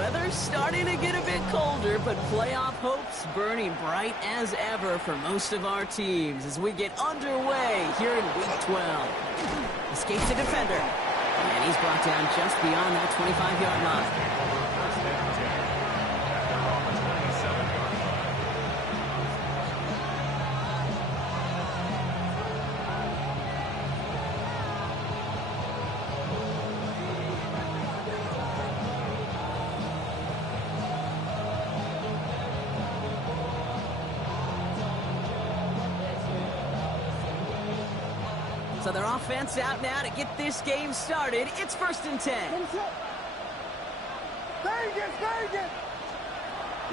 Weather's starting to get a bit colder, but playoff hopes burning bright as ever for most of our teams as we get underway here in Week 12. Escapes the defender, and he's brought down just beyond that 25-yard line. So their offense out now to get this game started. It's 1st and 10.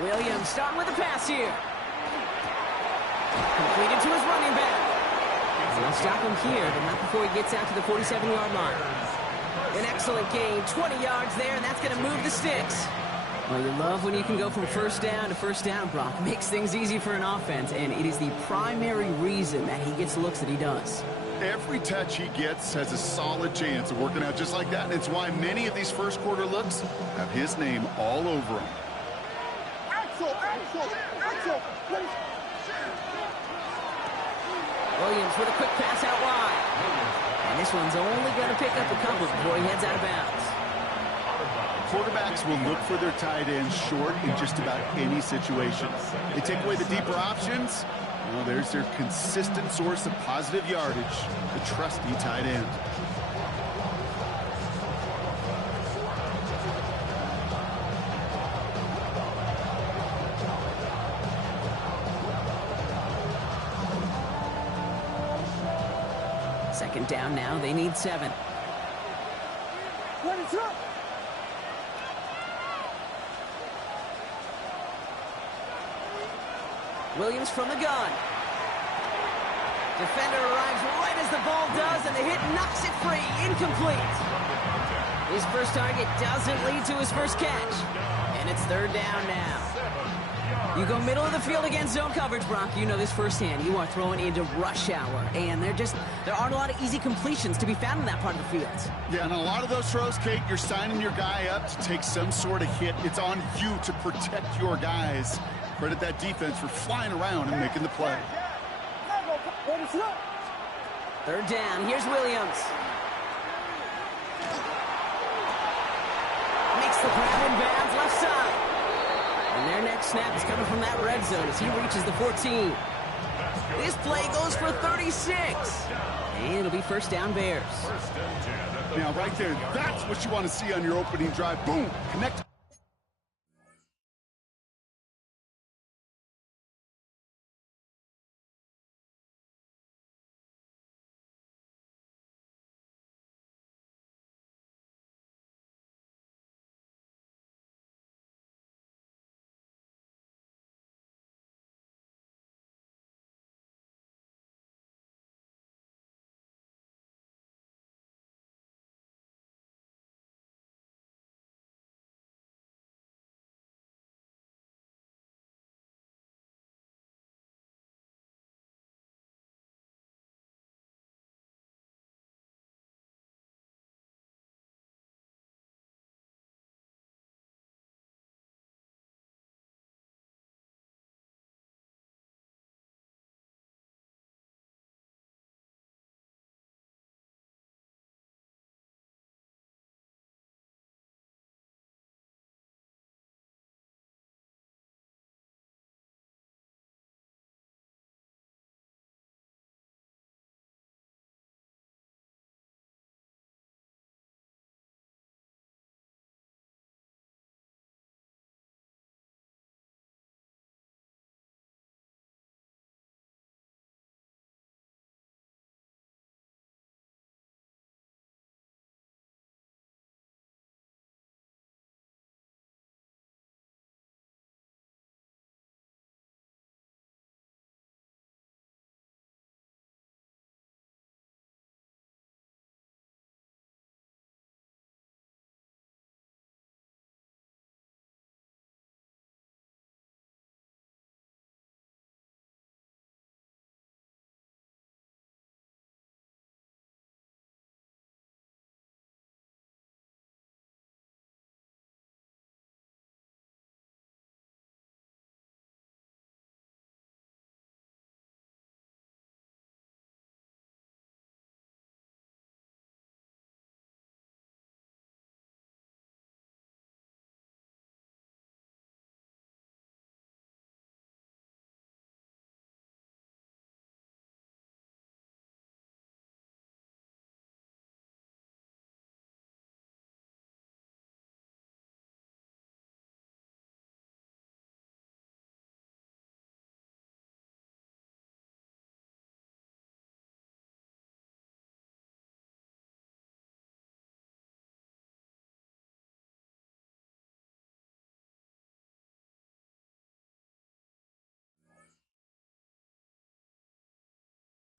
Williams starting with a pass here. Completed to his running back. So they'll stop him here, but not before he gets out to the 47-yard line. An excellent game, 20 yards there, and that's going to move the sticks. Well, you love when you can go from first down to first down, Brock. Makes things easy for an offense, and it is the primary reason that he gets looks that he does. Every touch he gets has a solid chance of working out just like that, and it's why many of these first quarter looks have his name all over them. Williams with a quick pass out wide. And this one's only going to pick up a couple before he heads out of bounds. Quarterbacks will look for their tight ends short in just about any situation. They take away the deeper options. Well, there's their consistent source of positive yardage, the trusty tight end. Second down now, they need 7. Williams from the gun. Defender arrives right as the ball does, and the hit knocks it free. Incomplete. His first target doesn't lead to his first catch. And it's 3rd down now. You go middle of the field against zone coverage, Brock. You know this firsthand. You are throwing into rush hour, and there aren't a lot of easy completions to be found in that part of the field. Yeah, and a lot of those throws, Kate, you're signing your guy up to take some sort of hit. It's on you to protect your guys. Credit that defense for flying around and making the play. 3rd down. Here's Williams. Makes the grab in bounds left side. And their next snap is coming from that red zone as he reaches the 14. This play goes for 36. And it'll be 1st down Bears. Now, right there, that's what you want to see on your opening drive. Boom, connect.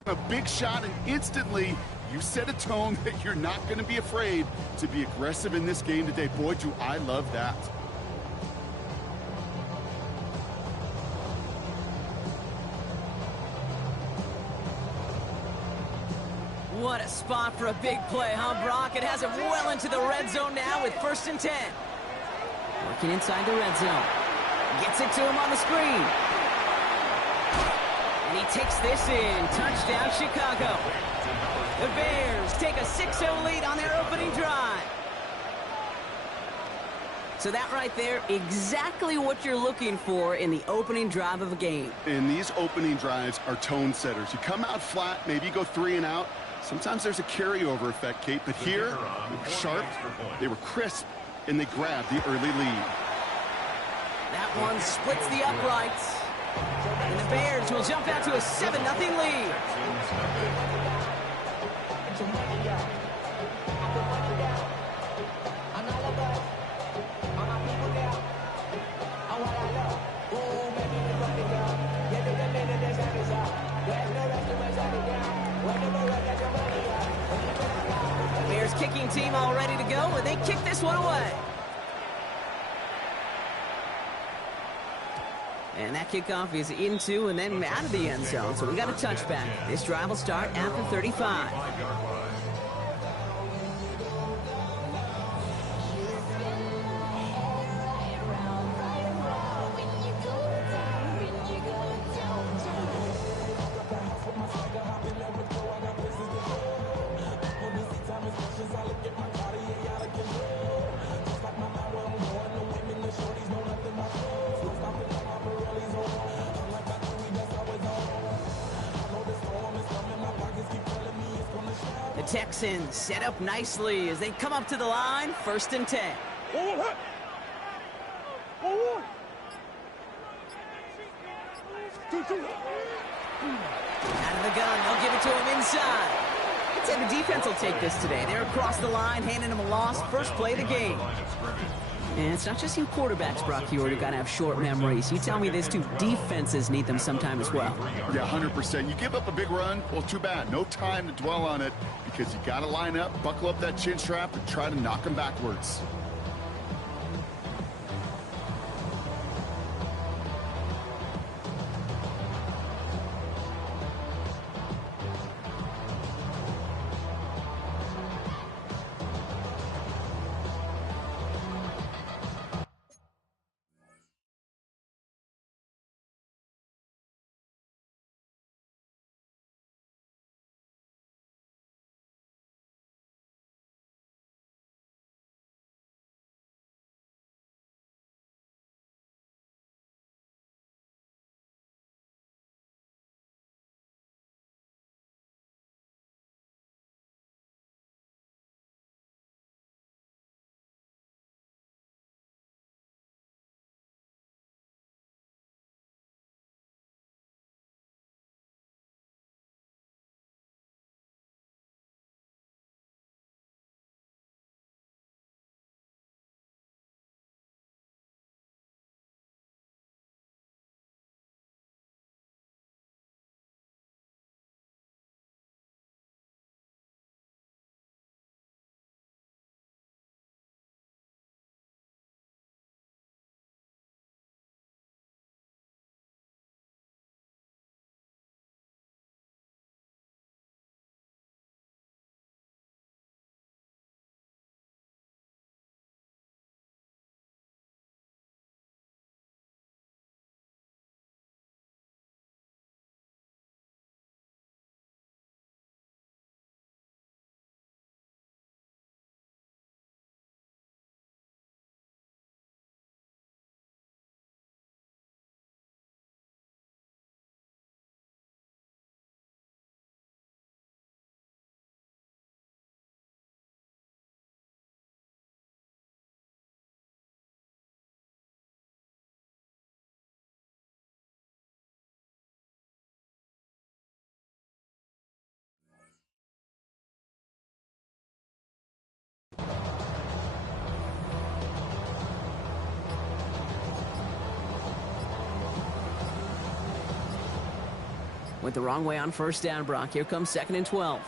A big shot, and instantly you set a tone that you're not going to be afraid to be aggressive in this game today. Boy, do I love that. What a spot for a big play, huh, Brock? It has him well into the red zone now with 1st and 10. Working inside the red zone. Gets it to him on the screen. And he takes this in. Touchdown, Chicago. The Bears take a 6-0 lead on their opening drive. So that right there, exactly what you're looking for in the opening drive of a game. And these opening drives are tone setters. You come out flat, maybe you go 3 and out. Sometimes there's a carryover effect, Kate, but here, they were sharp, they were crisp, and they grabbed the early lead. That one splits the uprights. And the Bears will jump out to a 7-0 lead. Bears kicking team all ready to go, and they kick this one away. And that kickoff is into and then out of the end zone, so we got a touchback. This drive will start after 35. The Texans set up nicely as they come up to the line, 1st and 10. Out of the gun, they'll give it to him inside. I'd say the defense will take this today. They're across the line, handing him a loss, first play of the game. And it's not just you quarterbacks, Brock Huard, who got to have short memories. You tell me this too, defenses need them sometime as well. Yeah, 100%. You give up a big run, well, too bad. No time to dwell on it because you got to line up, buckle up that chin strap, and try to knock them backwards. Went the wrong way on first down, Brock. Here comes 2nd and 12.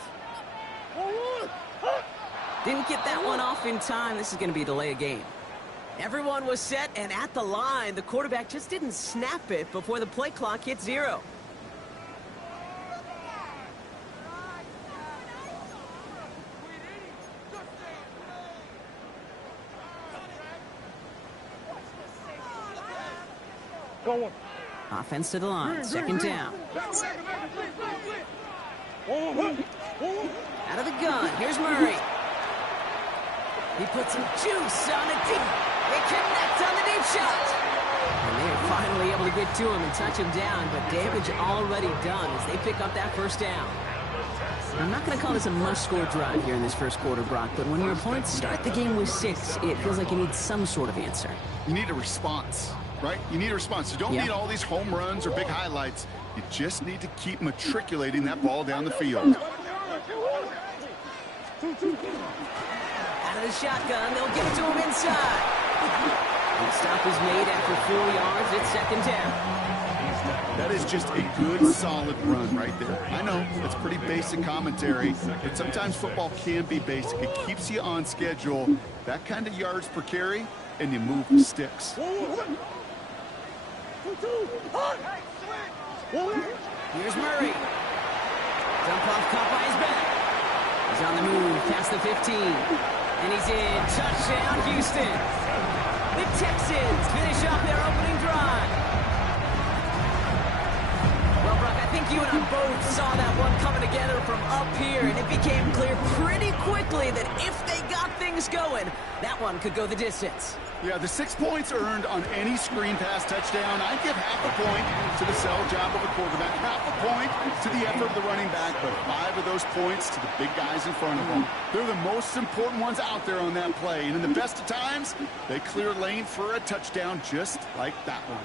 Didn't get that one off in time. This is going to be a delay of game. Everyone was set and at the line. The quarterback just didn't snap it before the play clock hit 0. Offense to the line. 2nd down. Out of the gun. Here's Murray. He puts some juice on the deep. They connect on the deep shot. And they're finally able to get to him and touch him down, but damage already done as they pick up that first down. I'm not going to call this a must-score drive here in this first quarter, Brock, but when your opponents start the game with 6, it feels like you need some sort of answer. You need a response, right? You need a response. You don't need all these home runs or big highlights. You just need to keep matriculating that ball down the field. Out of the shotgun, they'll give it to him inside. The stop is made after 4 yards. It's 2nd down. That is just a good, solid run right there. I know, it's pretty basic commentary, but sometimes football can be basic. It keeps you on schedule. That kind of yards per carry, and you move the sticks. Here's Murray. Dump off caught by his back. He's on the move past the 15. And he's in. Touchdown, Houston. The Texans finish off their opening drive. Well, Brock, I think you and I both saw that one coming together from up here, and it became clear pretty quickly that if they got things going, that one could go the distance. Yeah, the 6 points earned on any screen pass touchdown. I'd give half a point to the sell job of the quarterback, half a point to the effort of the running back, but 5 of those points to the big guys in front of them. They're the most important ones out there on that play, and in the best of times, they clear lane for a touchdown just like that one.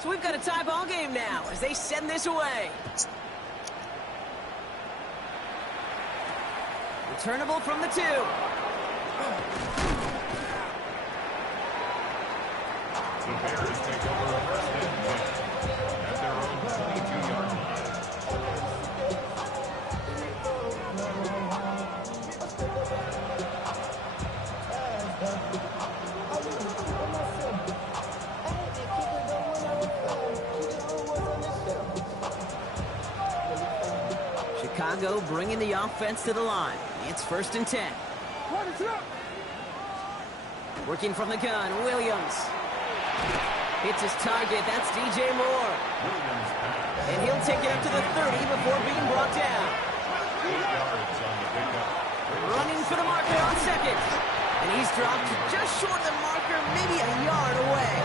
So we've got a tie ball game now as they send this away. Returnable from the 2. The Bears take over a first and 10 at their own 22-yard line. Chicago bringing the offense to the line. It's 1st and 10. Working from the gun, Williams. Hits his target, that's DJ Moore. And he'll take it up to the 30 before being brought down. 8 yards on the pickup. Running for the marker on 2nd. And he's dropped just short of the marker, maybe a yard away.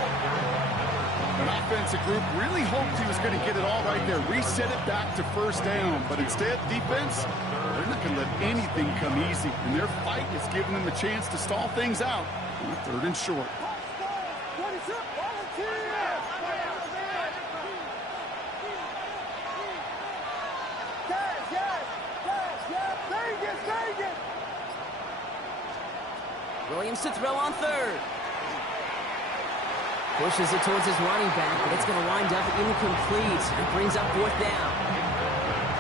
An offensive group really hoped he was going to get it all right there, reset it back to first down, but instead, defense, they're not going to let anything come easy, and their fight is giving them a chance to stall things out on 3rd and short. Williams to throw on 3rd. Pushes it towards his running back, but it's going to wind up incomplete. It brings up 4th down.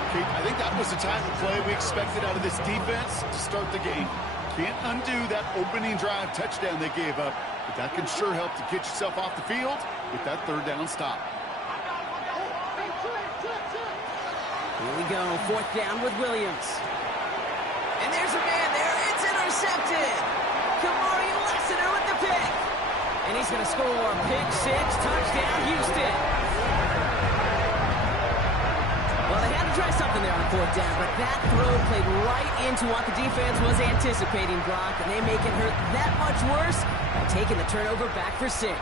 Kate, I think that was the type of play we expected out of this defense to start the game. Can't undo that opening drive touchdown they gave up, but that can sure help to get yourself off the field with that 3rd down stop. Here we go, 4th down with Williams. And there's a man there. It's intercepted. Kamari Lassiter with the pick. And he's going to score. Pick 6, touchdown, Houston. Well, they had to try something there on 4th down, but that throw played right into what the defense was anticipating, Brock, and they make it hurt that much worse by taking the turnover back for 6.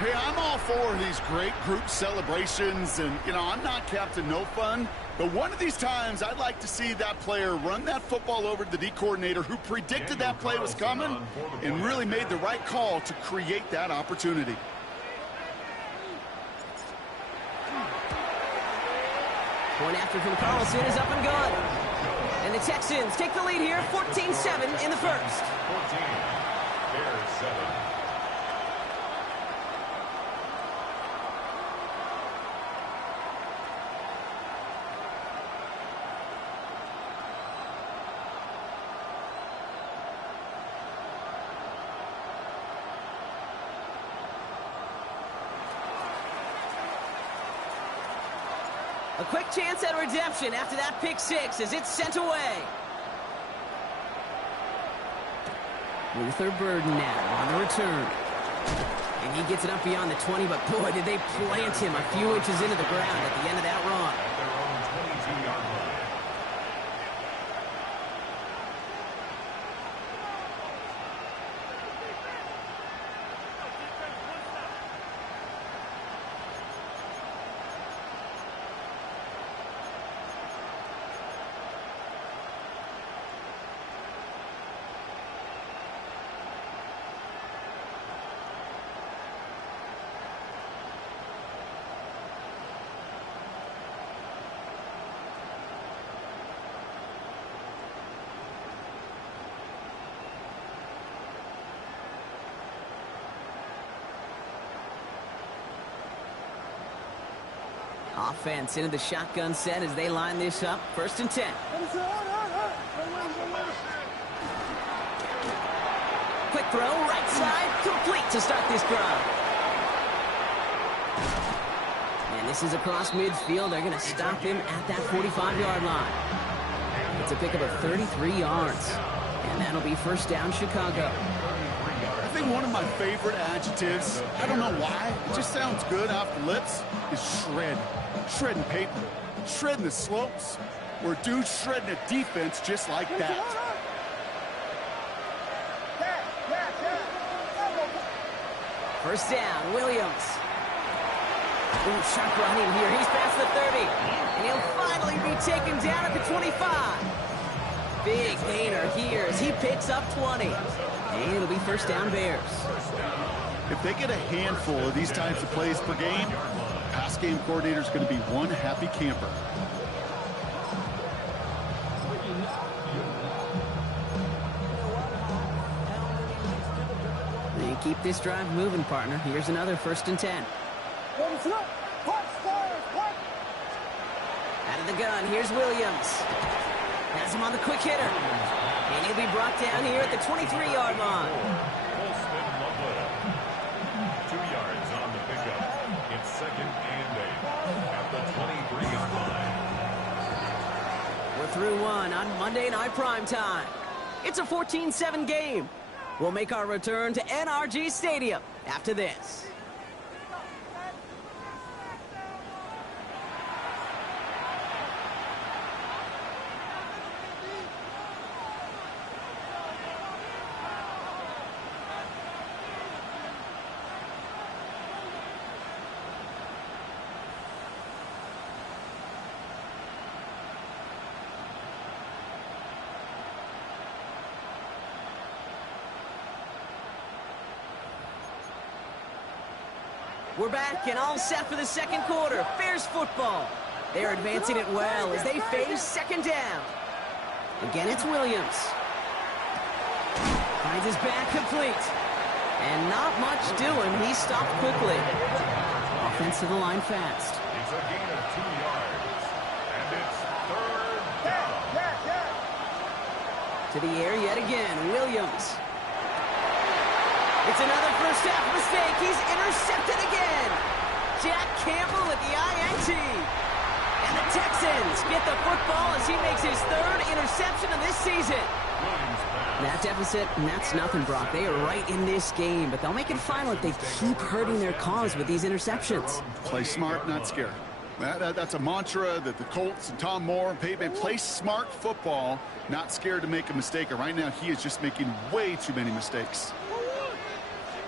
Hey, I'm all for these great group celebrations, and, you know, I'm not Captain No Fun, But one of these times, I'd like to see that player run that football over to the D coordinator who predicted that play was coming and really made the right call to create that opportunity. Point after from Carlson is up and gone. And the Texans take the lead here, 14-7 in the first. 14, Bears 7. A quick chance at redemption after that pick six as it's sent away. Luther Burden now on the return. And he gets it up beyond the 20, but boy, did they plant him a few inches into the ground at the end of that run. At their own 22-yard line. Offense into the shotgun set as they line this up. 1st and 10. Quick throw, right side, complete to start this drive. And this is across midfield. They're going to stop him at that 45-yard line. It's a pickup of 33 yards. And that'll be 1st down, Chicago. I think one of my favorite adjectives, I don't know why, it just sounds good off the lips, is shred. Shredding paper, shredding the slopes, or a dude shredding a defense just like that. First down, Williams. Ooh, sharp running here. He's past the 30. And he'll finally be taken down at the 25. Big gainer here as he picks up 20. And it'll be 1st down, Bears. If they get a handful of these types of plays per game, pass game coordinator is going to be one happy camper. They keep this drive moving, partner. Here's another 1st and 10. Out of the gun, here's Williams. Has him on the quick hitter. And he'll be brought down here at the 23-yard line. 2 yards on the pickup. It's 2nd and 8 at the 23-yard line. We're through one on Monday Night Primetime. It's a 14-7 game. We'll make our return to NRG Stadium after this. We're back and all set for the 2nd quarter. Bears football. They're advancing it well as they face 2nd down. Again, it's Williams. Finds his back complete. And not much doing. He stopped quickly. Offense to the line fast. It's a gain of 2 yards. And it's 3rd down. To the air yet again. Williams. It's another first half mistake. He's intercepted again. Jack Campbell at the INT. And the Texans get the football as he makes his 3rd interception of this season. That deficit, and that's nothing, Brock. They are right in this game, but they'll make it final if they keep hurting their cause with these interceptions. Play smart, not scared. That's a mantra that the Colts and Tom Moore and Peyton play smart football, not scared to make a mistake. And right now, he is just making way too many mistakes.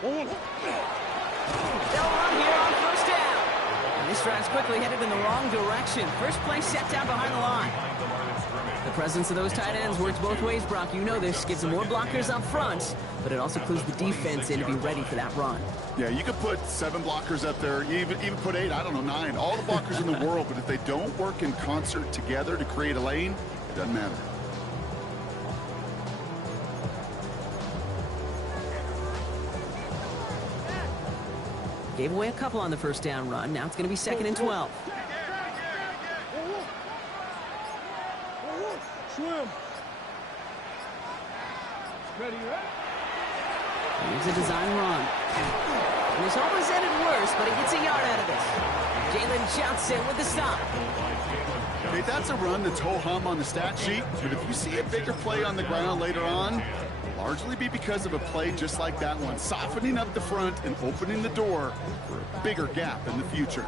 They'll run here on 1st down. And He strides quickly, headed in the wrong direction. First play set down behind the line. The presence of those tight ends works both ways, Brock. You know this. Gives them more blockers up front, but it also clues the defense in to be ready for that run. Yeah, you could put 7 blockers up there, even put 8, I don't know, 9. All the blockers in the world, but if they don't work in concert together to create a lane, it doesn't matter. Gave away a couple on the first down run. Now it's going to be 2nd and 12. Swim. Ready, right? Here's a design run. And this almost ended worse, but he gets a yard out of this. Jalen Johnson with the stop. Okay, that's a run that's ho-hum on the stat sheet, but if you see a bigger play on the ground later on, largely be because of a play just like that one, softening up the front and opening the door for a bigger gap in the future.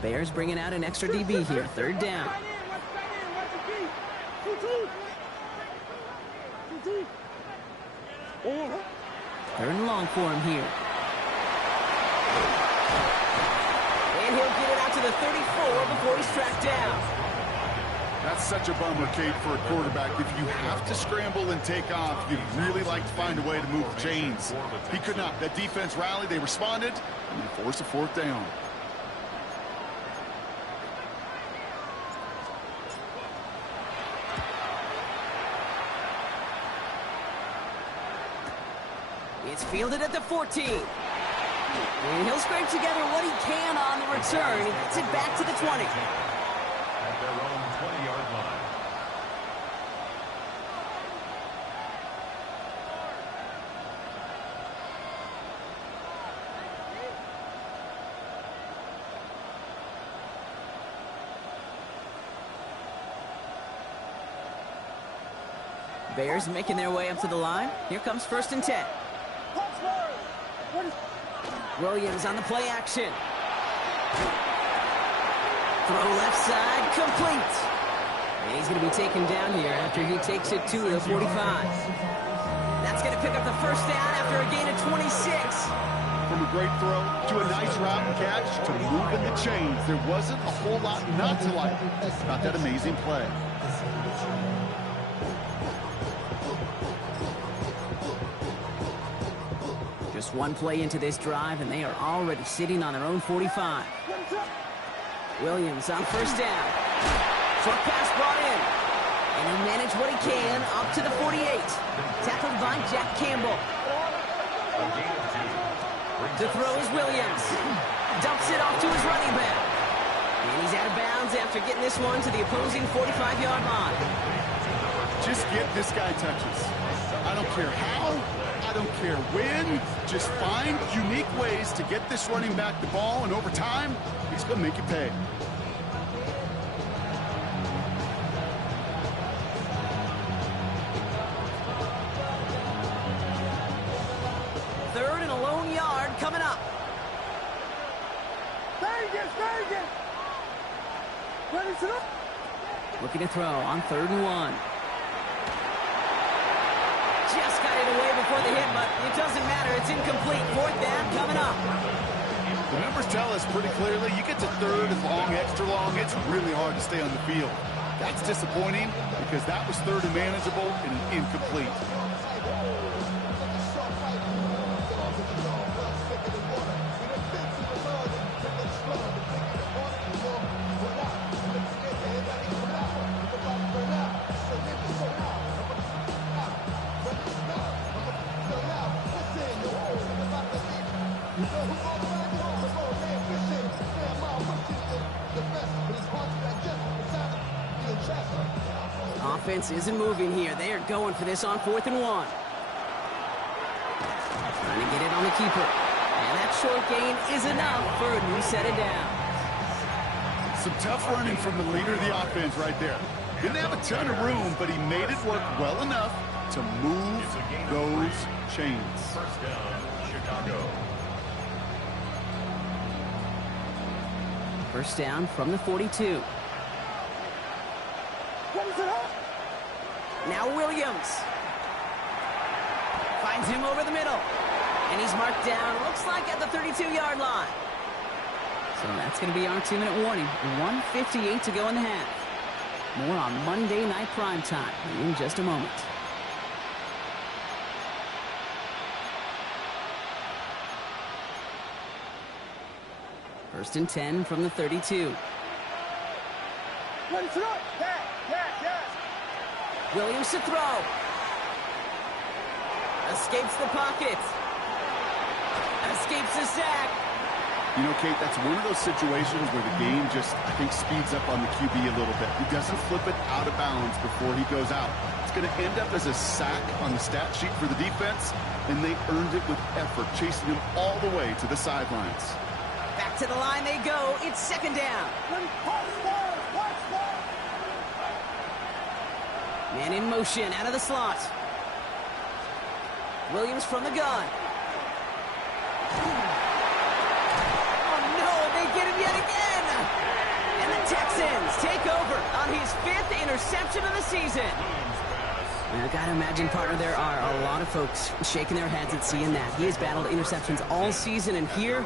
Bears bringing out an extra DB here, 3rd down. Third and long for him here. And he'll get it out to the 34 before he's tracked down. That's such a bummer, Kate, for a quarterback. If you have to scramble and take off, you'd really like to find a way to move the chains. He could not. That defense rallied, they responded, and they forced a 4th down. It's fielded at the 14. And he'll scrape together what he can on the return. He gets it back to the 20. At their own 20-yard line. Bears making their way up to the line. Here comes 1st and 10. Williams on the play action. Throw left side, complete. And he's going to be taken down here after he takes it to the 45. That's going to pick up the 1st down after a gain of 26. From a great throw to a nice route and catch to moving the chains. There wasn't a whole lot not to like about that amazing play. Just one play into this drive, and they are already sitting on their own 45. Williams on 1st down. Short pass brought in. And he managed what he can up to the 48. Tackled by Jack Campbell. To throw is Williams. Dumps it off to his running back. And he's out of bounds after getting this one to the opposing 45-yard line. Just get this guy touches. I don't care how. I don't care when. Just find unique ways to get this running back the ball, and over time, he's going to make you pay. Third and a lone yard coming up. Looking to throw on 3rd and 1. Just got it away before the hit, but it doesn't matter. It's incomplete. 4th down coming up. The numbers tell us pretty clearly, you get to 3rd and long, extra long, it's really hard to stay on the field. That's disappointing because that was 3rd and manageable and incomplete. Offense isn't moving here. They are going for this on 4th and 1. Trying to get it on the keeper. And that short gain is enough for a new set of downs. Some tough running from the leader of the offense right there. Didn't have a ton of room, but he made it work well enough to move those chains. 1st down, Chicago. 1st down from the 42. Now Williams. Finds him over the middle. And he's marked down, looks like at the 32-yard line. So that's going to be our 2-minute warning. 1:58 to go in the half. More on Monday Night Primetime in just a moment. First and 10 from the 32. Ready to throw. Yes. Williams to throw. Escapes the pocket. Escapes the sack. You know, Kate, that's one of those situations where the game just, I think, speeds up on the QB a little bit. He doesn't flip it out of bounds before he goes out. It's going to end up as a sack on the stat sheet for the defense, and they earned it with effort, chasing him all the way to the sidelines. Back to the line they go. It's second down. Man in motion out of the slot. Williams from the gun. Oh no, they get him yet again. And the Texans take over on his 5th interception of the season. I gotta imagine, partner, there are a lot of folks shaking their heads at seeing that. He has battled interceptions all season, and here,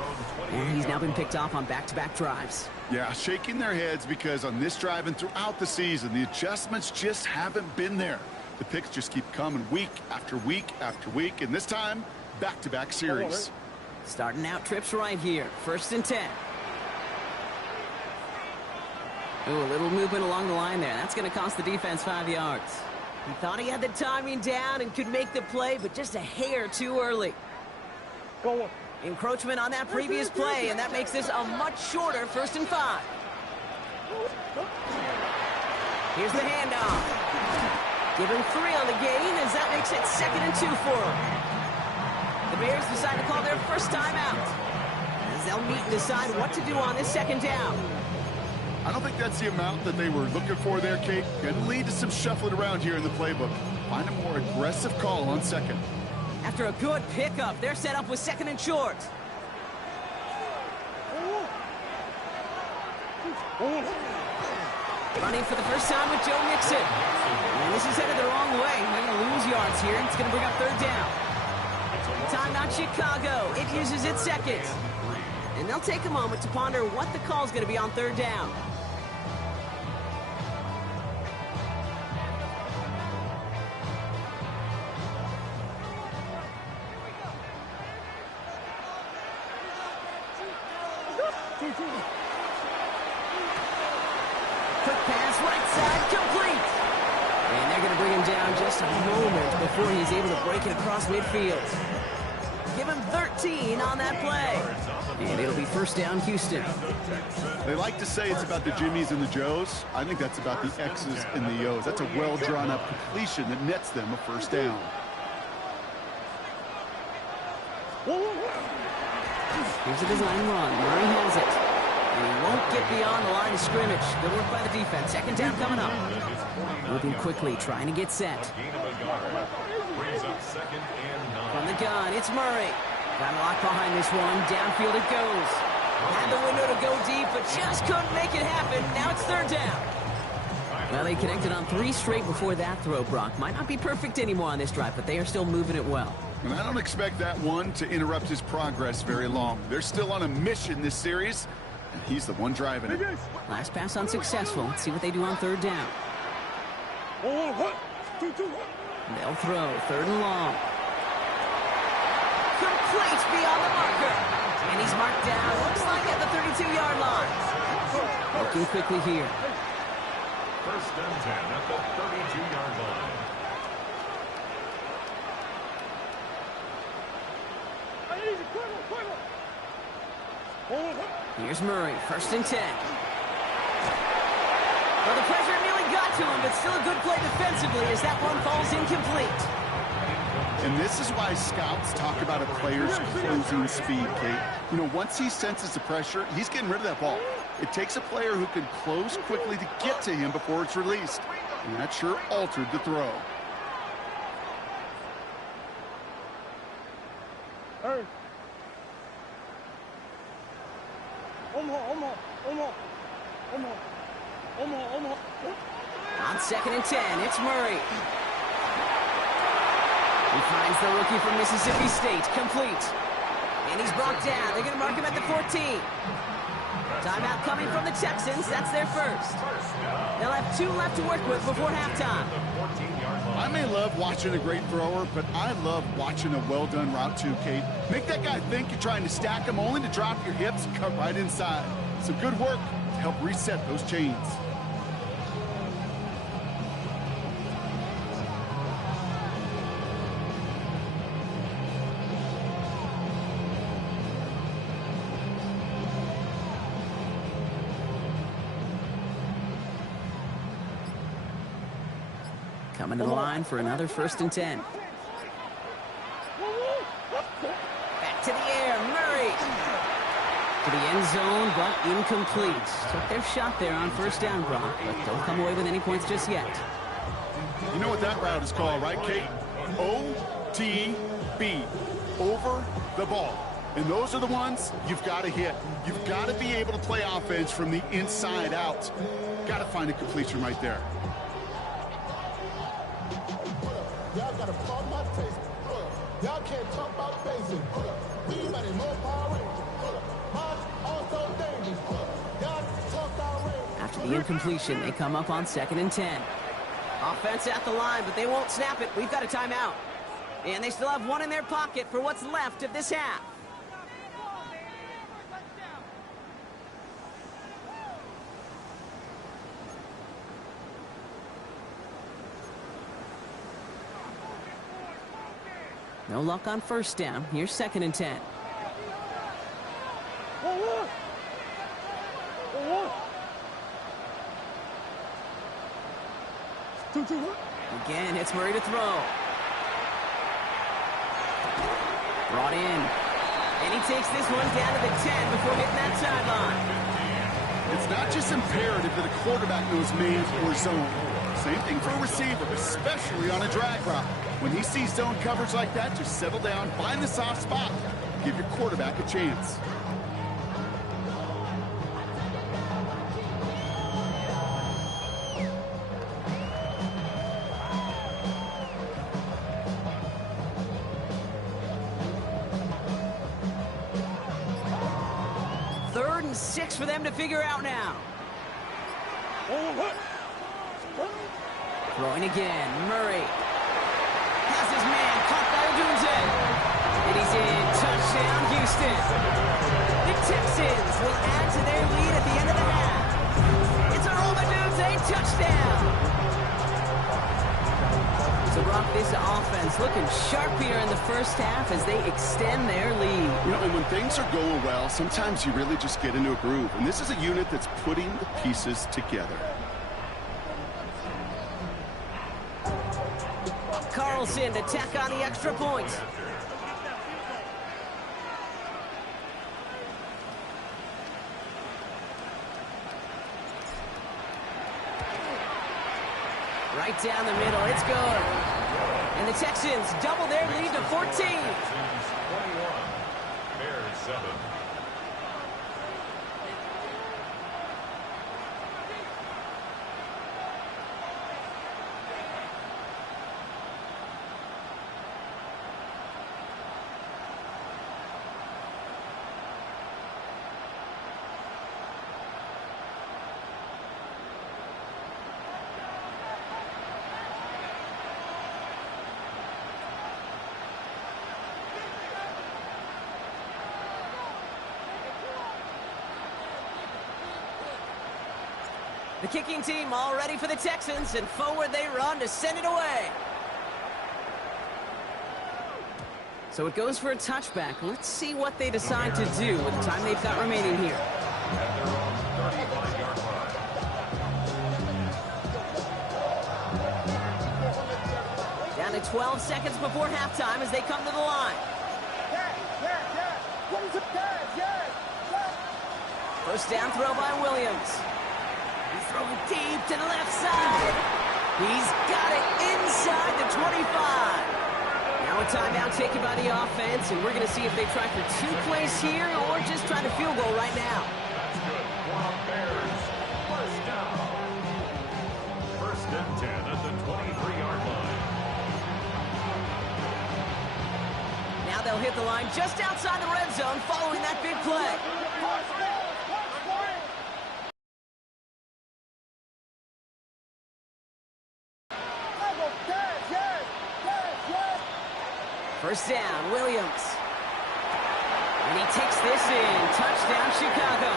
and he's now been picked off on back-to-back drives. Yeah, shaking their heads because on this drive and throughout the season, the adjustments just haven't been there. The picks just keep coming week after week after week, and this time, back-to-back series. Starting out trips right here. First and 10. Ooh, a little movement along the line there. That's going to cost the defense 5 yards. He thought he had the timing down and could make the play, but just a hair too early. Go on. Encroachment on that previous play, and that makes this a much shorter 1st and 5. Here's the handoff. Give him 3 on the gain, as that makes it 2nd and 2 for him. The Bears decide to call their first timeout, as they'll meet and decide what to do on this 2nd down. I don't think that's the amount that they were looking for there, Kate. Going to lead to some shuffling around here in the playbook. Find a more aggressive call on 2nd. After a good pickup, they're set up with 2nd and short. Running for the first time with Joe Mixon. And this is headed the wrong way. They're going to lose yards here. It's going to bring up 3rd down. Timeout Chicago. It uses its 2nd. And they'll take a moment to ponder what the call is going to be on 3rd down. Quick pass, right side, complete. And they're going to bring him down just a moment before he's able to break it across midfield. Give him 13 on that play. And it'll be 1st down, Houston. They like to say it's about the Jimmies and the Joes. I think that's about the X's and the O's. That's a well-drawn-up completion that nets them a 1st down. Here's a design run. Murray has it. And he won't get beyond the line of scrimmage. Good work by the defense. 2nd down coming up. Moving quickly, trying to get set. From the gun, it's Murray. Got a lock behind this one. Downfield it goes. Had the window to go deep, but just couldn't make it happen. Now it's 3rd down. Well, they connected on 3 straight before that throw, Brock. Might not be perfect anymore on this drive, but they are still moving it well. And I don't expect that one to interrupt his progress very long. They're still on a mission this series, and he's the one driving it. Last pass unsuccessful. Let's see what they do on 3rd down. They'll throw 3rd and long. Complete beyond the marker. And he's marked down, looks like at the 32-yard line. Looking quickly here. 1st and 10 at the 32-yard line. Here's Murray, 1st and 10. Well, the pressure nearly got to him, but still a good play defensively as that one falls incomplete. And this is why scouts talk about a player's closing speed, Kate. You know, once he senses the pressure, he's getting rid of that ball. It takes a player who can close quickly to get to him before it's released. And that sure altered the throw. Hey. On 2nd and 10, it's Murray. He finds the rookie from Mississippi State, complete. And he's brought down. They're going to mark him at the 14. Timeout coming from the Texans. That's their first. They'll have 2 left to work with before halftime. I may love watching a great thrower, but I love watching a well-done route too, Kate. Make that guy think you're trying to stack him only to drop your hips and cut right inside. Some good work to help reset those chains. Coming to the line for another 1st and 10. Back to the air, Murray. To the end zone, but incomplete. Took their shot there on 1st down, Brock, but don't come away with any points just yet. You know what that route is called, right, Kate? OTB, over the ball. And those are the ones you've got to hit. You've got to be able to play offense from the inside out. Got to find a completion right there. Y'all got to pump my taste. Y'all can't talk about basic. We running more Power Rangers. Also dangerous. Y'all talk our range. After the incompletion, they come up on 2nd and 10. Offense at the line, but they won't snap it. We've got a timeout. And they still have 1 in their pocket for what's left of this half. No luck on 1st down. Here's 2nd and 10. Again, it's Murray to throw. Brought in. And he takes this one down to the 10 before hitting that sideline. It's not just imperative that a quarterback knows man or zone. Same thing for a receiver, especially on a drag route. When he sees zone coverage like that, just settle down, find the soft spot, give your quarterback a chance. Third and 6 for them to figure out now. Throwing again, Murray. Has his man caught by Odunze. And he's in. Touchdown, Houston. The Texans will add to their lead at the end of the half. It's a Odunze touchdown. So, Brock, this offense looking sharp here in the first half as they extend their lead. You know, and when things are going well, sometimes you really just get into a groove. And this is a unit that's putting the pieces together. Carlson to tack on the extra point. Right down the middle, it's good. And the Texans double their lead to 14. 21, Bears 7. The kicking team all ready for the Texans, and forward they run to send it away. So it goes for a touchback. Let's see what they decide to do with the time they've got remaining here. At their own 35-yard line. Down to 12 seconds before halftime as they come to the line. First down throw by Williams. He's throwing deep to the left side. He's got it inside the 25. Now a timeout taken by the offense, and we're going to see if they try for 2 plays here or just try to field goal right now. That's good. Bears. First down. 1st and 10 at the 23-yard line. Now they'll hit the line just outside the red zone following that big play. First down, Williams. And he takes this in. Touchdown, Chicago.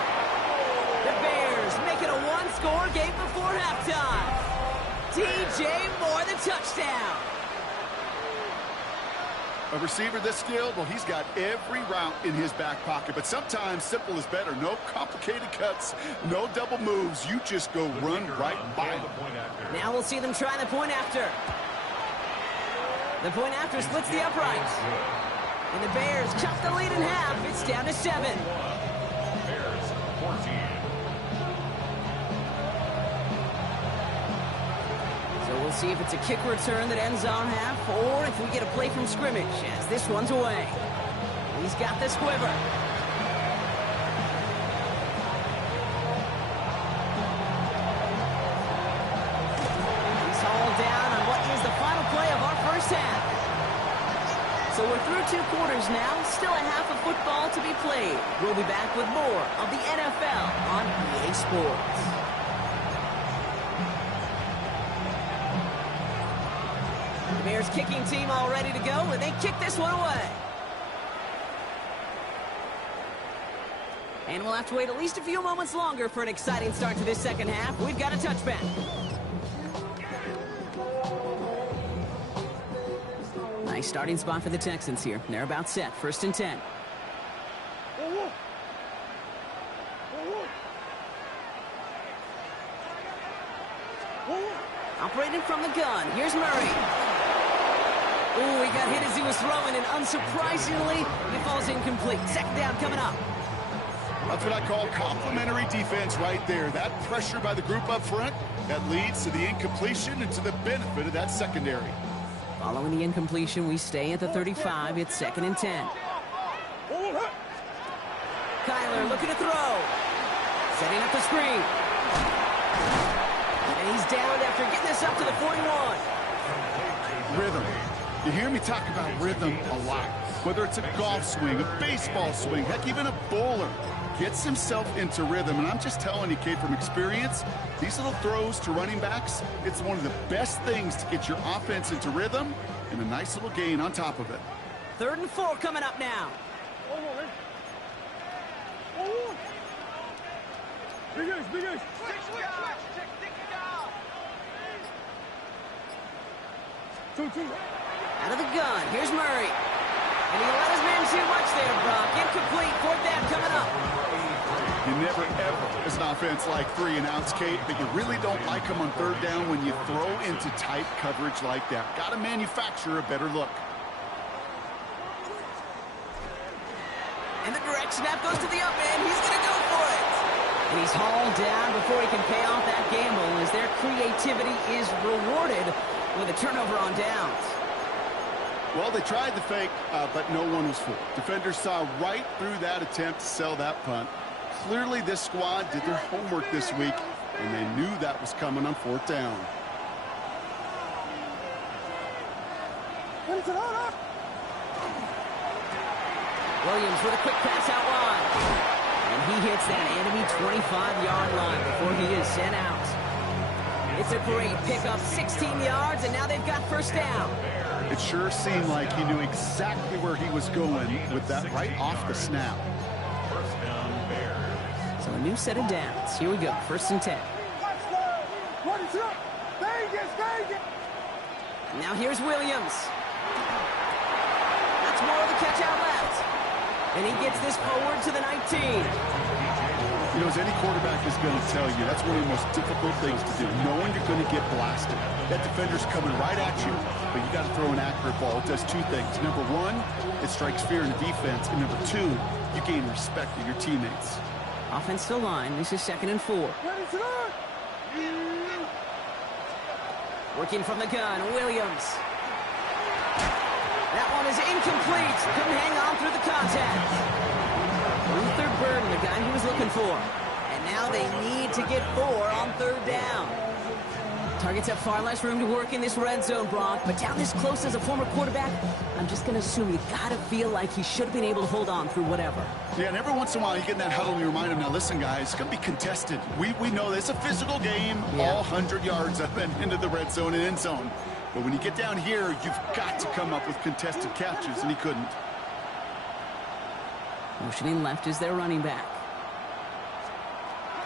The Bears make it a one-score game before halftime. DJ Moore, the touchdown. A receiver this skilled, well, he's got every route in his back pocket. But sometimes simple is better. No complicated cuts, no double moves. You just go run right by him. Now we'll see them try the point after. The point after splits the uprights. And the Bears chop the lead in half. It's down to 7. Bears 14. So we'll see if it's a kick return that ends on half, or if we get a play from scrimmage, as this one's away. He's got the squiver. He's hauled down on what is the final play of our first half. So we're through 2 quarters now, still a half of football to be played. We'll be back with more of the NFL on EA Sports. The Bears kicking team all ready to go, and they kick this one away. And we'll have to wait at least a few moments longer for an exciting start to this second half. We've got a touchback. Nice starting spot for the Texans here. They're about set. 1st and 10. Operating from the gun. Here's Murray. Ooh, he got hit as he was throwing, and unsurprisingly, it falls incomplete. 2nd down coming up. That's what I call complimentary defense right there. That pressure by the group up front, that leads to the incompletion and to the benefit of that secondary. Following the incompletion, we stay at the 35. It's 2nd and 10. Kyler looking to throw. Setting up the screen. And he's down after getting this up to the 41. Rhythm. You hear me talk about rhythm a lot. Whether it's a golf swing, a baseball swing, heck, even a bowler gets himself into rhythm. And I'm just telling you, kid, from experience, these little throws to running backs, it's one of the best things to get your offense into rhythm and a nice little gain on top of it. 3rd and 4 coming up now. Out of the gun, here's Murray. And he let his man too much there, Brock. Incomplete, 4th down coming up. You never, ever, as an offense, like 3-and-outs, Kate, but you really don't like them on 3rd down when you throw into tight coverage like that. Got to manufacture a better look. And the direct snap goes to the up man. He's going to go for it. And he's hauled down before he can pay off that gamble, as their creativity is rewarded with a turnover on downs. Well, they tried the fake, but no one was fooled. Defenders saw right through that attempt to sell that punt. Clearly, this squad did their homework this week, and they knew that was coming on 4th down. Williams with a quick pass out wide. And he hits that enemy 25-yard line before he is sent out. It's a great pickup, 16 yards, and now they've got 1st down. It sure seemed like he knew exactly where he was going with that right off the snap. First down, Bears. So a new set of downs. Here we go, 1st and 10. Now here's Williams. That's more of the catch out left. And he gets this forward to the 19. You know, as any quarterback is going to tell you, that's one of the most difficult things to do, knowing you're going to get blasted. That defender's coming right at you, but you got to throw an accurate ball. It does 2 things. Number 1, it strikes fear in the defense. And number 2, you gain respect of your teammates. Offensive line. This is 2nd and 4. Working from the gun, Williams. That one is incomplete. Couldn't hang on through the contact. Luther Burden, the guy he was looking for. And now they need to get 4 on 3rd down. Targets have far less room to work in this red zone, Brock, but down this close as a former quarterback, I'm just going to assume you got to feel like he should have been able to hold on through whatever. Yeah, and every once in a while you get in that huddle and you remind him, now listen, guys, it's going to be contested. We know this. It's a physical game, all 100 yards up and into the red zone and end zone. But when you get down here, you've got to come up with contested catches, and he couldn't. Motioning left is their running back.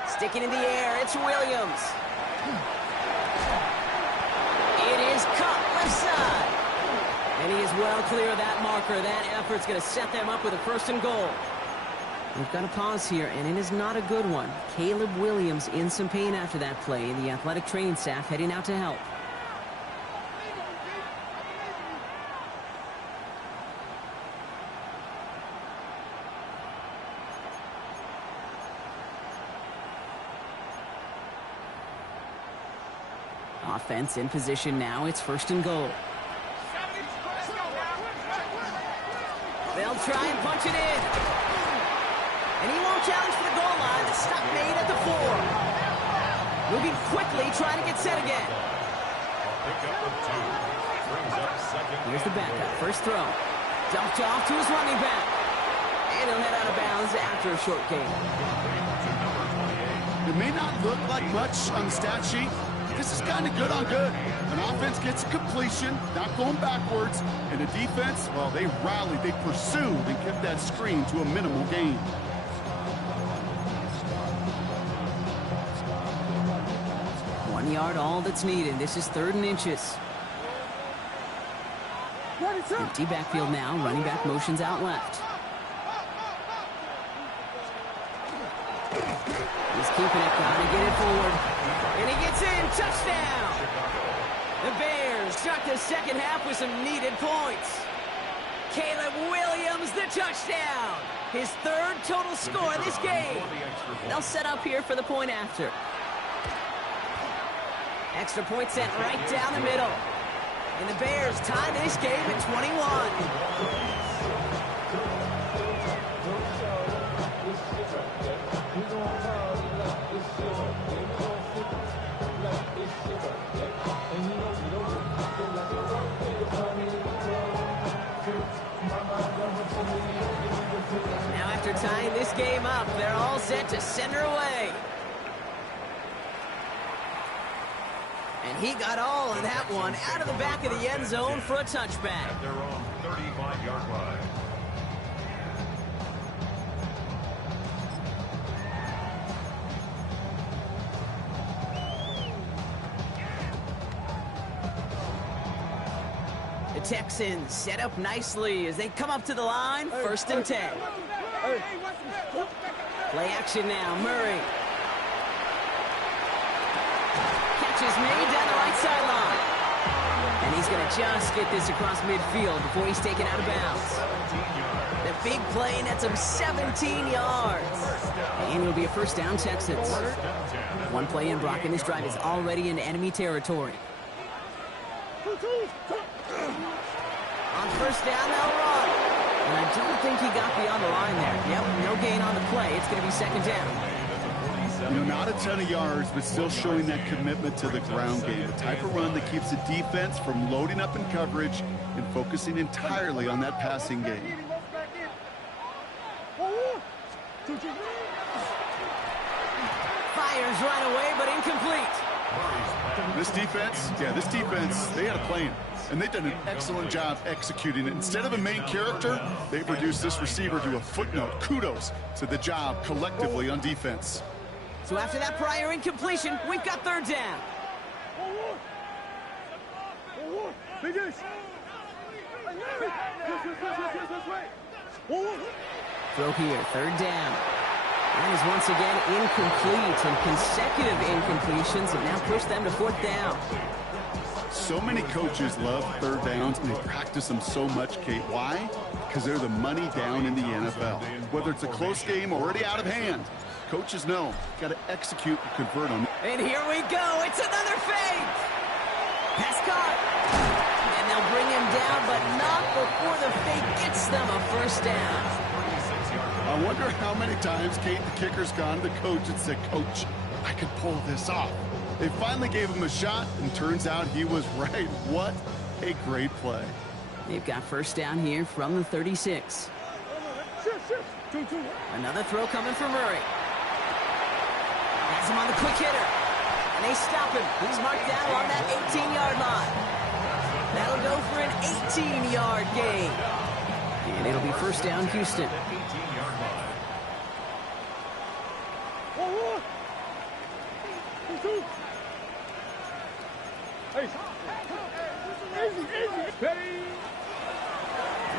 Sticking in the air, it's Williams. It is caught left side. And he is well clear of that marker. That effort's going to set them up with a 1st and goal. We've got a pause here, and it is not a good one. Caleb Williams in some pain after that play. The athletic training staff heading out to help. Offense in position now. It's 1st and goal. They'll try and punch it in. And he won't challenge for the goal line. The stop made at the 4. Moving quickly, trying to get set again. Here's the backup. First throw. Dumped off to his running back. And he'll head out of bounds after a short gain. It may not look like much on the stat sheet. This is kind of good on good. An offense gets completion, not going backwards, and the defense, well, they rallied, they pursued, and kept that screen to a minimal gain. One yard, all that's needed. This is 3rd and inches. Empty backfield now. Running back motions out left. He's keeping it, got to get it forward. And he gets in, touchdown! The Bears start the second half with some needed points. Caleb Williams, the touchdown! His 3rd total score of this game. They'll set up here for the point after. Extra point sent right down the middle. And the Bears tie this game at 21. Now after tying this game up, they're all set to send her away. And he got all of that one out of the back of the end zone for a touchback. At their own 35-yard line. The Texans set up nicely as they come up to the line. 1st and 10. Play action now. Murray. Catch is made down the right sideline. And he's going to just get this across midfield before he's taken out of bounds. The big play nets him 17 yards. And it'll be a 1st down, Texans. One play in, Brock, and this drive is already in enemy territory. On 1st down, they'll run. And I don't think he got beyond the line there. Yep, no gain on the play. It's going to be 2nd down. You know, not a ton of yards, but still showing that commitment to the ground game. The type of run that keeps the defense from loading up in coverage and focusing entirely on that passing game. Fires right away, but incomplete. This defense, they had a plan. And they've done an excellent job executing it. Instead of a main character, they've reduced this receiver to a footnote. Kudos to the job collectively on defense. So after that prior incompletion, we've got 3rd down. Throw here, 3rd down. That is once again incomplete, and consecutive incompletions have now pushed them to 4th down. So many coaches love 3rd downs, and they practice them so much, Kate. Why? Because they're the money down in the NFL. Whether it's a close game already out of hand, coaches know, got to execute and convert on. And here we go. It's another fake. Pass caught. And they'll bring him down, but not before the fake gets them a 1st down. I wonder how many times, Kate, the kicker's gone to the coach and said, Coach, I could pull this off. They finally gave him a shot, and turns out he was right. What a great play. They've got first down here from the 36. Another throw coming from Murray. Has him on the quick hitter. And they stop him. He's marked down along that 18-yard line. That'll go for an 18-yard gain. And it'll be first down, Houston.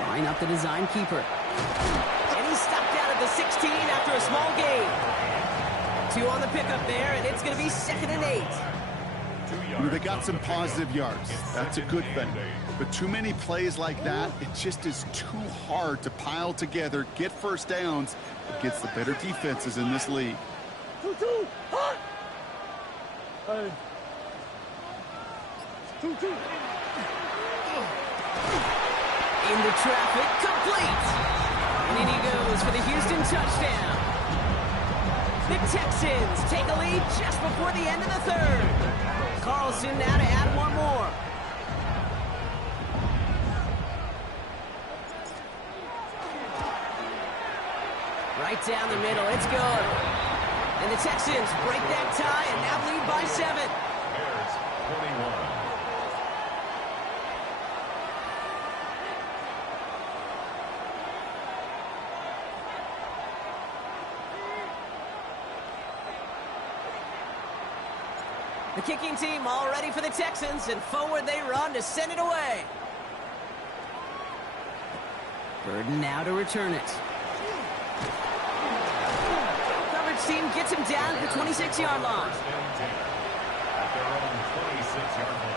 Line up the design keeper. And he's stopped out at the 16 after a small gain. 2 on the pickup there, and it's going to be 2nd and 8. They got some positive yards. That's a good thing. But too many plays like that, it just is too hard to pile together, get first downs against the better defenses in this league. Into traffic, complete. And in he goes for the Houston touchdown. The Texans take a lead just before the end of the 3rd. Carlson now to add 1 more. Right down the middle, it's good. And the Texans break that tie and now lead by 7. Bears 21. The kicking team all ready for the Texans, and forward they run to send it away. Burden now to return it. Coverage team gets him down at the 26-yard line. At their own 26-yard line.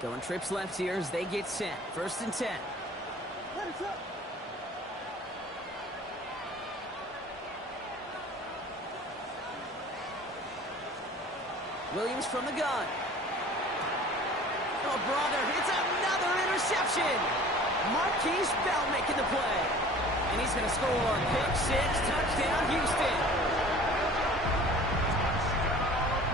Going trips left here as they get set. 1st and 10. Williams from the gun. Oh, brother, it's another interception. Marquise Bell making the play. And he's going to score. Pick 6, touchdown, Houston.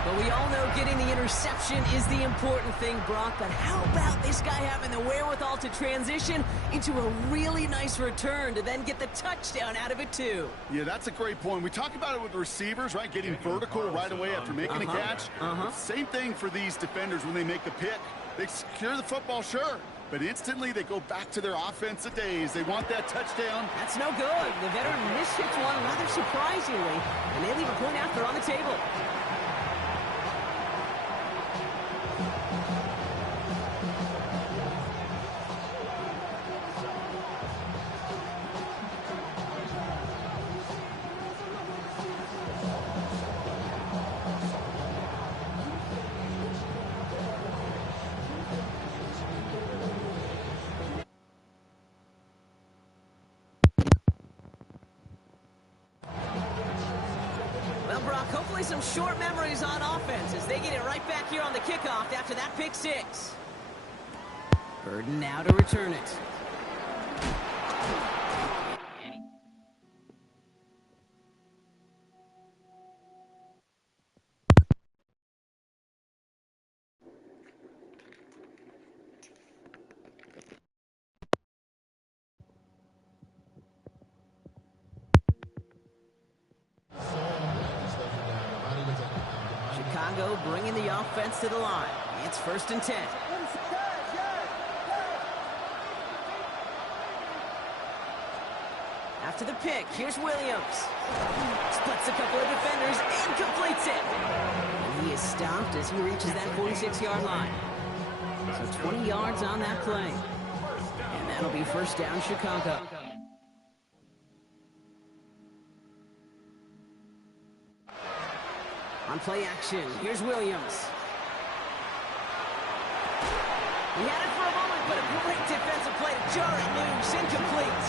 But we all know getting the interception is the important thing, Brock. But how about this guy having the wherewithal to transition into a really nice return to then get the touchdown out of it, too? Yeah, that's a great point. We talk about it with receivers, right? Getting vertical right away after making a catch. Same thing for these defenders when they make the pick. They secure the football, sure. But instantly they go back to their offensive days. They want that touchdown. That's no good. The veteran mishits one rather surprisingly, and they leave a point after on the table. Hopefully some short memories on offense as they get it right back here on the kickoff after that pick 6. Burden now to return it. Chicago bringing the offense to the line. It's 1st and 10. After the pick, here's Williams. Splits a couple of defenders and completes it. And he is stopped as he reaches that 46-yard line. So 20 yards on that play. And that'll be first down, Chicago. On play action, here's Williams. He had it for a moment, but a great defensive play to jar it loose, incomplete.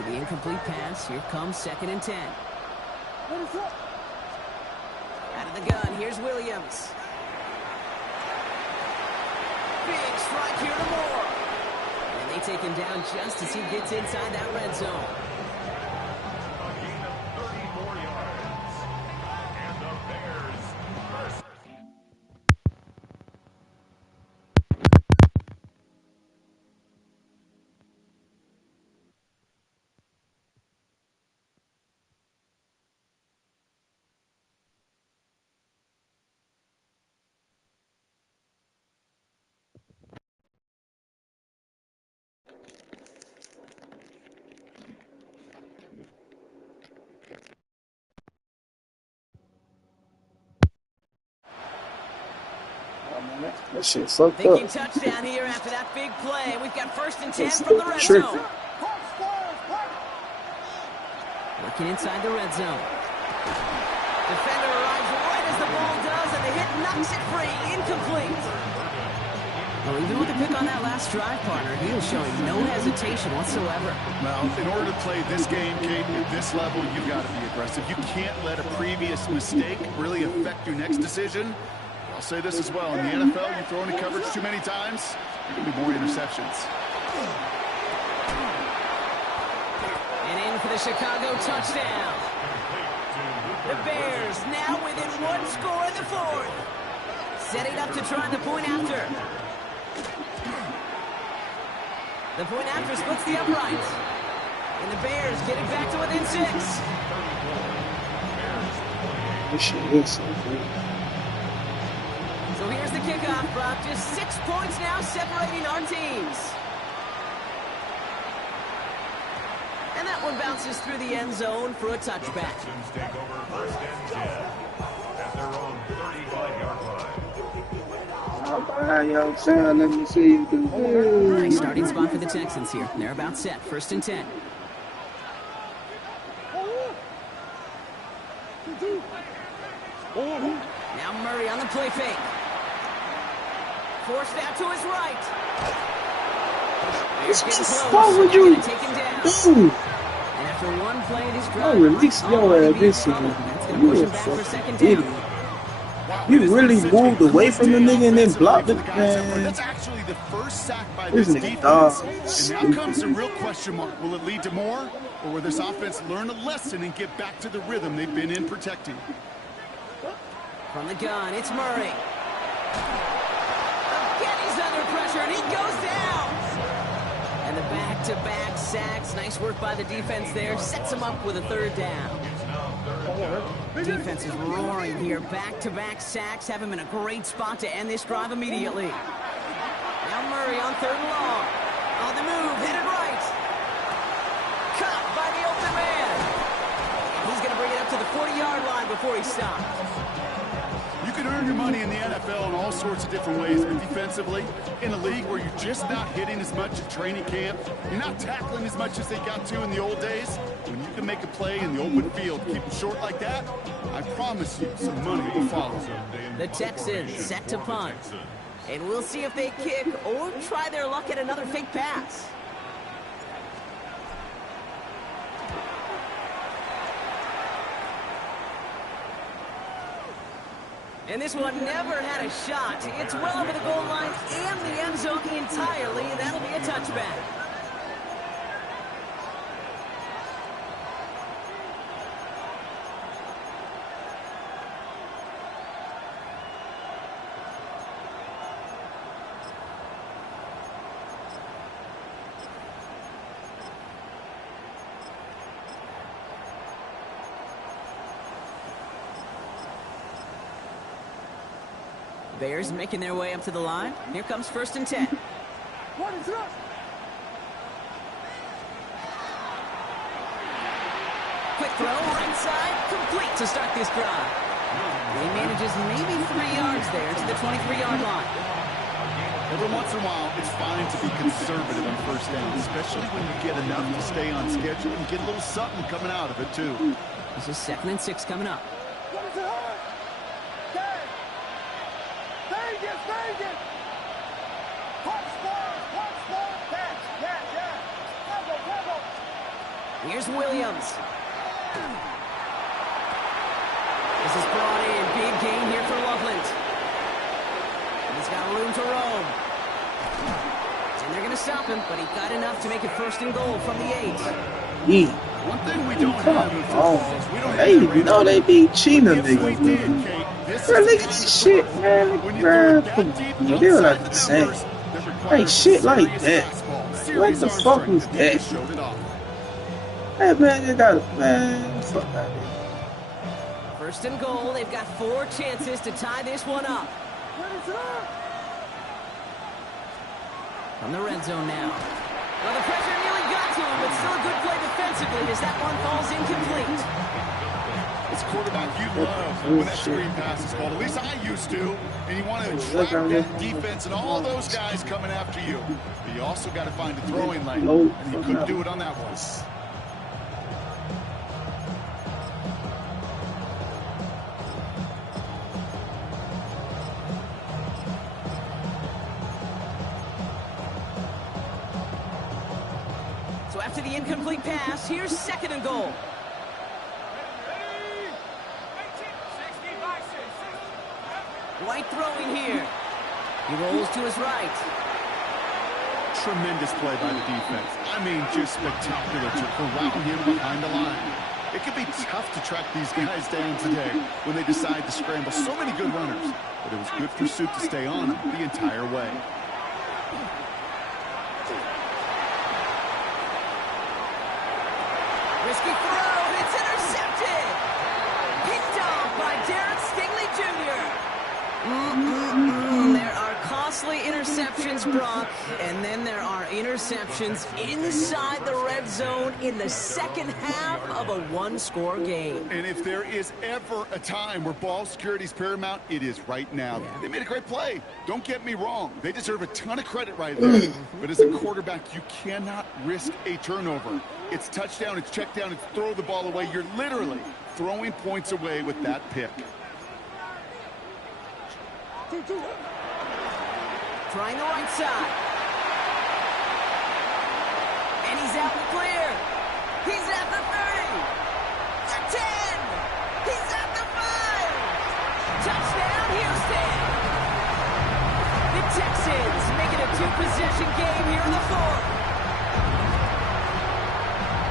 After the incomplete pass, here comes 2nd and 10. Out of the gun, here's Williams. Big strike here to Moore. And they take him down just as he gets inside that red zone. A gain of 34 yards. And the Bears first. That shit fucked Thinking up. touchdown here after that big play. We've got 1st and 10 from the red zone. Working inside the red zone. Defender arrives right as the ball does, and the hit knocks it free. Incomplete. Well, even with the pick on that last drive, partner, he was showing no hesitation whatsoever. Well, in order to play this game, Kate, at this level, you've got to be aggressive. You can't let a previous mistake really affect your next decision. I'll say this as well. In the NFL, you throw into coverage too many times, there can be more interceptions. And in for the Chicago touchdown. The Bears now within 1 score in the 4th. Setting up to try the point after. The point after splits the uprights. And the Bears get it back to within 6. This shit is so good. So here's the kickoff, Brock. Just 6 points now separating our teams. And that one bounces through the end zone for a touchback. Texans take over 1st and 10 at their own 35-yard line. Yo, Sam, let me see you do this. Nice starting spot for the Texans here. They're about set. 1st and 10. Now Murray on the play fake. Forced out to his right. Bears getting close. What would you Take him down. do? And after one play, this drive I'll release your ass this season. That's going to You push a him back for 2nd fucking down. idiot. You really moved away from the nigga and then blocked the man. That's actually the first sack by This this nigga defense. dog. And now comes the real question mark. Will it lead to more? Or will this offense learn a lesson and get back to the rhythm they've been in protecting? From the gun, it's Murray. Again, he's under pressure, and he goes down. And the back-to-back sacks. Nice work by the defense there. Sets him up with a 3rd down. Defense is roaring here. Back-to-back sacks have him in a great spot to end this drive immediately. Now Murray on 3rd and long. On the move, headed right. Caught by the open man. He's going to bring it up to the 40-yard line before he stops. You can earn your money in the NFL in all sorts of different ways, but defensively, in a league where you're just not hitting as much at training camp, you're not tackling as much as they got to in the old days, when you can make a play in the open field, keep it short like that, I promise you some money will follow. The Texans set to punt. And we'll see if they kick or try their luck at another fake pass. And this one never had a shot. It's well over the goal line and the end zone entirely, and that'll be a touchback. Bears making their way up to the line. Here comes 1st and 10. What is up? Quick throw, right side, complete to start this drive. He manages maybe 3 yards there to the 23-yard line. Every once in a while, it's fine to be conservative on 1st down, especially when you get enough to stay on schedule and get a little something coming out of it, too. This is 2nd and 6 coming up. What is it hard? Vegas! Punch ball, catch. Yeah. Bravo. Here's Williams. This is brought in. Big gain here for Loveland. He's got room to roam. And they're going to stop him, but he got enough to make it 1st and goal from the 8. Yeah. One thing we don't have in Oh, football is we don't hey, have you know they be cheating If we niggas, did, man. Kate, this Bro, is look at this shit, man. when you Bro, throw that deep you feel like outside the the same. numbers, that requires Ain't shit like serious that. fastball, What serious the arm fuck strength, was and he that? just showed it off. Hey, man, you got man. Fuck out of here. 1st and goal. They've got 4 chances to tie this one up. From the red zone now. Well, the pressure nearly got to him, but still a good play defensively as that one falls incomplete. It's quarterback you love when that screen pass is called. At least I used to. And you want to trap that defense and all those guys coming after you. But you also got to find a throwing lane. And he couldn't do it on that one. So after the incomplete pass, here's 2nd and goal. White throwing here. He rolls to his right. Tremendous play by the defense. I mean, just spectacular to corral him behind the line. It can be tough to track these guys down today when they decide to scramble. So many good runners. But it was good pursuit to stay on the entire way. Risky throw. It's intercepted. Picked off by Darren Stingley Jr. There are costly interceptions, Brock, and then there are interceptions inside the red zone in the 2nd half of a 1-score game. And if there is ever a time where ball security is paramount, it is right now. Yeah. They made a great play. Don't get me wrong. They deserve a ton of credit right there. But as a quarterback, you cannot risk a turnover. It's touchdown, it's check down, it's throw the ball away. You're literally throwing points away with that pick. Trying the right side. And he's out and clear. He's at the 30. The 10. He's at the 5. Touchdown, Houston. The Texans make it a 2-possession game here in the 4th.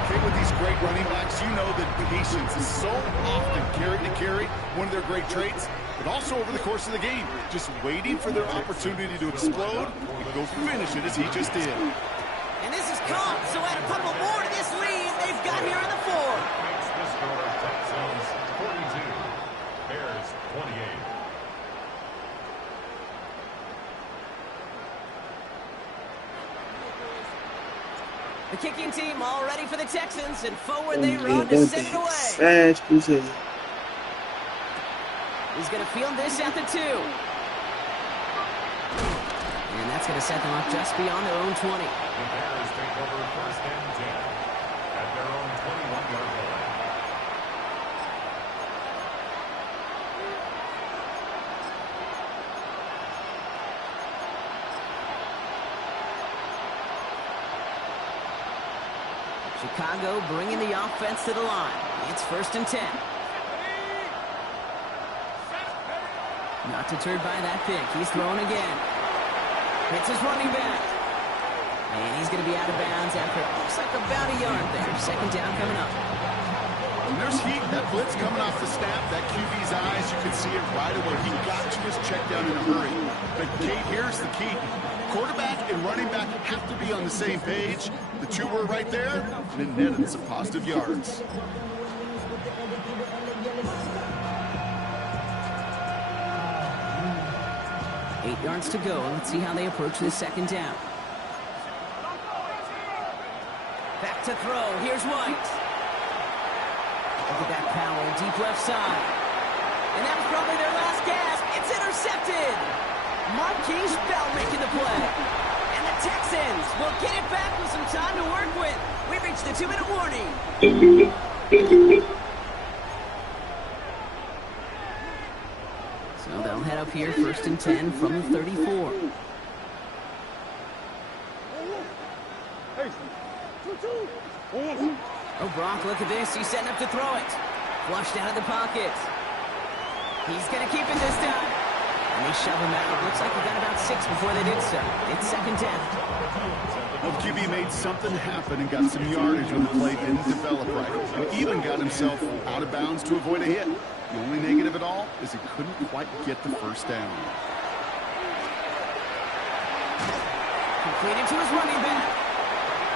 With these great running backs, you know that patience is so often carry to carry, one of their great traits, but also over the course of the game, just waiting for their opportunity to explode and go finish it as he just did. And this is caught, so add a couple more to this lead they've got here in the 4th. Makes the score Texans 42, Bears 28. The kicking team all ready for the Texans, and forward they run to send it away. Fast position. He's going to field this at the 2. And that's going to set them up just beyond their own 20. The Bears take over 1st and 10 at their own 21-yard line. Chicago bringing the offense to the line. It's 1st and 10. Not deterred by that pick. He's throwing again. Hits his running back. And he's going to be out of bounds after it looks like about a yard there. 2nd down coming up. And there's heat. That blitz coming off the snap, that QB's eyes, you can see it right away. He got to his check down in a hurry. But Kate, here's the key. Quarterback and running back have to be on the same page. The two were right there, and it netted some positive yards. Eight yards to go, and let's see how they approach this 2nd down. Back to throw. Here's White. Look at that power, deep left side. And that was probably their last gasp. It's intercepted. Marquise Bell making the play. And the Texans will get it back with some time to work with. We've reached the 2-minute warning. So they'll head up here, 1st and 10 from the 34. Oh, Brock, look at this. He's setting up to throw it. Flushed out of the pocket. He's going to keep it this time. And they shove him out. Looks like he got about 6 before they did so. It's second down. Well, QB made something happen and got some yardage when the play didn't develop right. And even got himself out of bounds to avoid a hit. The only negative at all is he couldn't quite get the first down. Completed to his running back.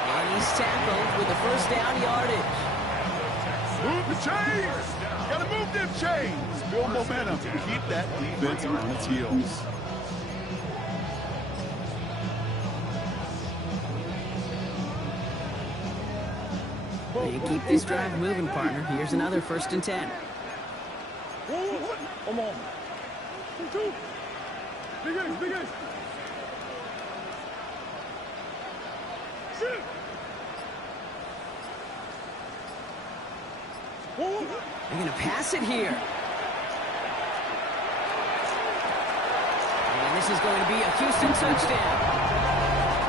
And he's tackled with the first down yardage. Move the chains! Gotta move them chains! Build momentum. Keep that defense on its heels. They keep this drive moving, partner. Here's another 1st and 10. Come on. 2. Big ace, big ace. Shoot. They're going to pass it here. And this is going to be a Houston touchdown.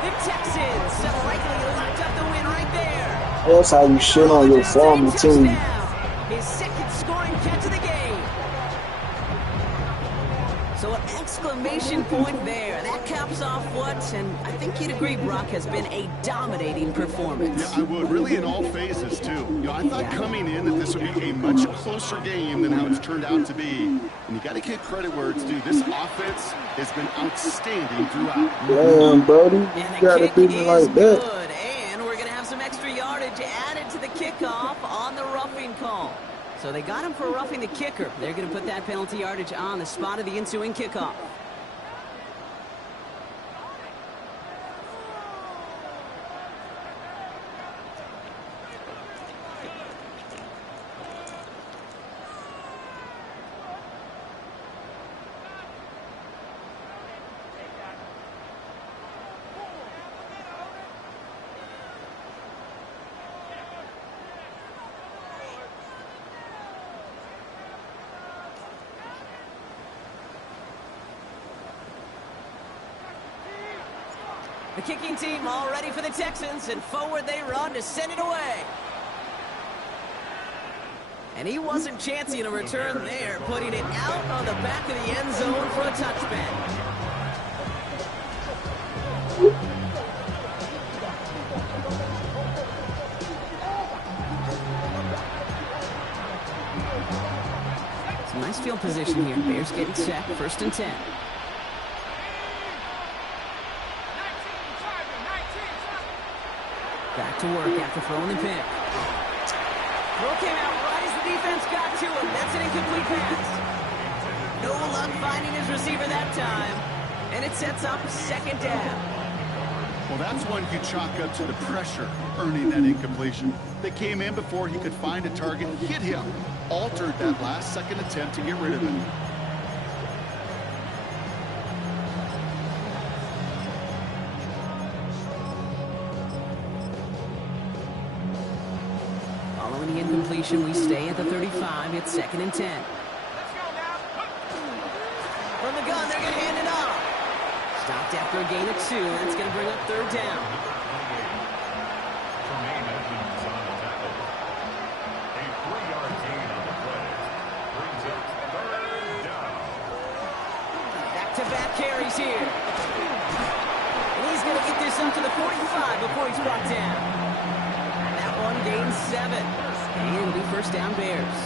The Texans so likely locked up the win right there. That's how you shit on your former team. His 2nd scoring catch of the game. So an exclamation point there. That caps off what, and I think you'd agree, Brock, has been a dominating performance. Yeah, I would. Really in all phases, too. I thought coming in that this would be a much closer game than how it's turned out to be. And you got to give credit where it's due. This offense has been outstanding throughout. Damn, Brody. You got to do me like that. Good. And we're going to have some extra yardage added to the kickoff on the roughing call. So they got him for roughing the kicker. They're going to put that penalty yardage on the spot of the ensuing kickoff. The kicking team all ready for the Texans, and forward they run to send it away. And he wasn't chancing a return there, putting it out on the back of the end zone for a touchback. Some nice field position here. Bears getting set, 1st and 10. Back to work after throwing the pick. Throw came out right as the defense got to him. That's an incomplete pass. No luck finding his receiver that time. And it sets up 2nd down. Well, that's one you chalk up to the pressure earning that incompletion. They came in before he could find a target, hit him, altered that last-second attempt to get rid of him. Following the incompletion, we stay at the 35. It's 2nd and 10. From the gun, they're going to hand it off. Stopped after a gain of 2. That's going to bring up 3rd down. Back-to-back carries here. And he's going to get this up to the 45 before he's brought down. That one gains 7. And it'll be 1st down Bears.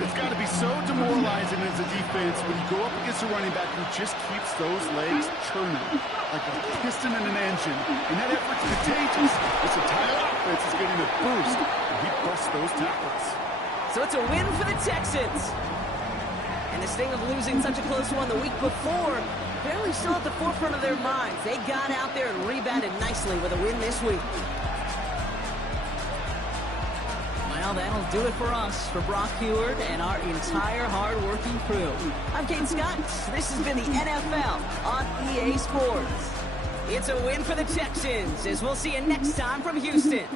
It's got to be so demoralizing as a defense when you go up against a running back who just keeps those legs churning like a piston in an engine. And that effort's contagious. This entire offense is getting a boost. And he busts those tackles. So it's a win for the Texans. And the sting of losing such a close one the week before, barely still at the forefront of their minds. They got out there and rebounded nicely with a win this week. Well, that'll do it for us, for Brock Heward and our entire hard-working crew. I'm Kane Scott. This has been the NFL on EA Sports. It's a win for the Texans, as we'll see you next time from Houston.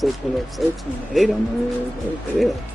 say pull up 13, 8 on the head. What the hell?